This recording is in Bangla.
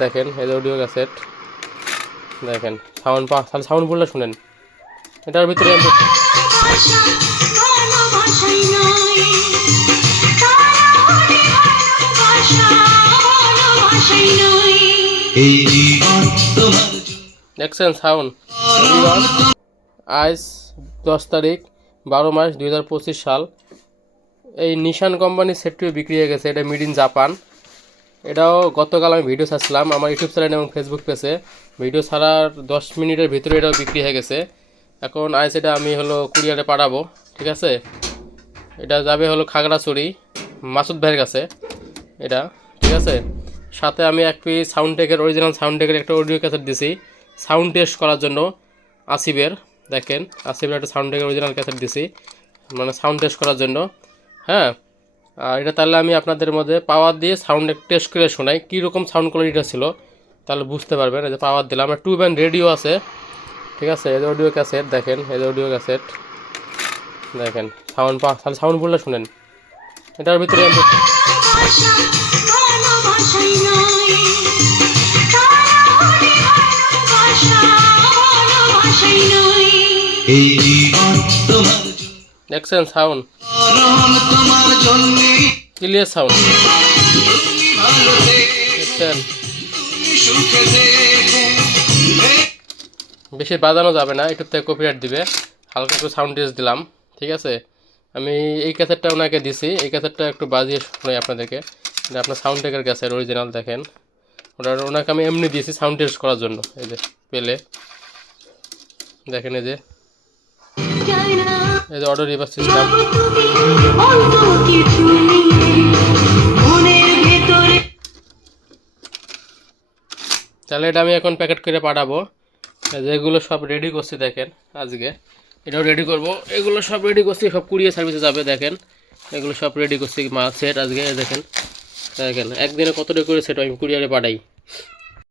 দেখেন এই যে অডিও ক্যাসেট দেখেন সাউন্ড পা তাহলে সাউন্ড বললে শুনেন। এটার ভিতরে দেখছেন সাউন্ড আজ দশ তারিখ বারো মাস দুই হাজার পঁচিশ সাল। এই নিশান কোম্পানির সেটটিও বিক্রি হয়ে গেছে এটা মিড ইন জাপান এটাও গতকাল আমি ভিডিও ছাড়ছিলাম আমার ইউটিউব চ্যানেল এবং ফেসবুক পেজে ভিডিও ছাড়ার দশ মিনিটের ভিতরে এটাও বিক্রি হয়ে গেছে। এখন আজ এটা আমি হলো কুরিয়ারে পাঠাবো, ঠিক আছে? এটা যাবে হলো খাগড়াছড়ি, মাসুদ ভাইয়ের কাছে, এটা, ঠিক আছে? সাথে আমি এক পিস সাউন্ড টেকের অরিজিনাল সাউন্ড টেকের একটা অডিও ক্যাসেট দিছি সাউন্ড টেস্ট করার জন্য আসিফের, দেখেন, আসিফের একটা সাউন্ড টেকের অরিজিনাল ক্যাসেট দিছি মানে সাউন্ড টেস্ট করার জন্য হ্যাঁ? এটা তাহলে আমি আপনাদের মধ্যে পাওয়ার দিয়ে সাউন্ড টেস্ট করে শোনাই। কীরকম সাউন্ড কোয়ালিটিটা ছিল তাহলে বুঝতে পারবেন। এই যে পাওয়ার দিলাম। টু ব্যান্ড রেডিও আছে। ঠিক আছে? এই যে অডিও ক্যাসেট দেখেন এই যে অডিও ক্যাসেট দেখেন সাউন্ড পা তাহলে সাউন্ড বললে শুনেন। এটার ভিতরে দেখছেন সাউন্ড তোমার জন্যে। ক্লিয়ার সাউন্ড বেশি বাজানো যাবে না একটু থেকে কপিরাইট দিবে। হালকা একটু সাউন্ড টেস্ট দিলাম, ঠিক আছে? আমি এই ক্যাসেটটা ওনাকে দিছি, এই ক্যাসেটটা একটু বাজিয়ে শোনাই আপনাদেরকে। এটা আপনার সাউন্ড টেকের ক্যাসেট অরিজিনাল দেখেন। ওটা ওনাকে আমি এমনি দিয়েছি সাউন্ড টেস্ট করার জন্য, এই যে, পেলে। দেখেন এই যে। এই যে অর্ডার রিভার সিস্টেম তাহলে এটা আমি এখন প্যাকেট করে পাঠাবো। যেগুলো সব রেডি করছি দেখেন আজকে। এটাও রেডি করব। এগুলো সব রেডি করছি, সব কুরিয়ার সার্ভিসে যাবে দেখেন। এগুলো সব রেডি করছি মা সেট আজকে দেখেন। দেখেন, একদিনে কতটা করে সেট আমি কুরিয়ারে পাঠাই।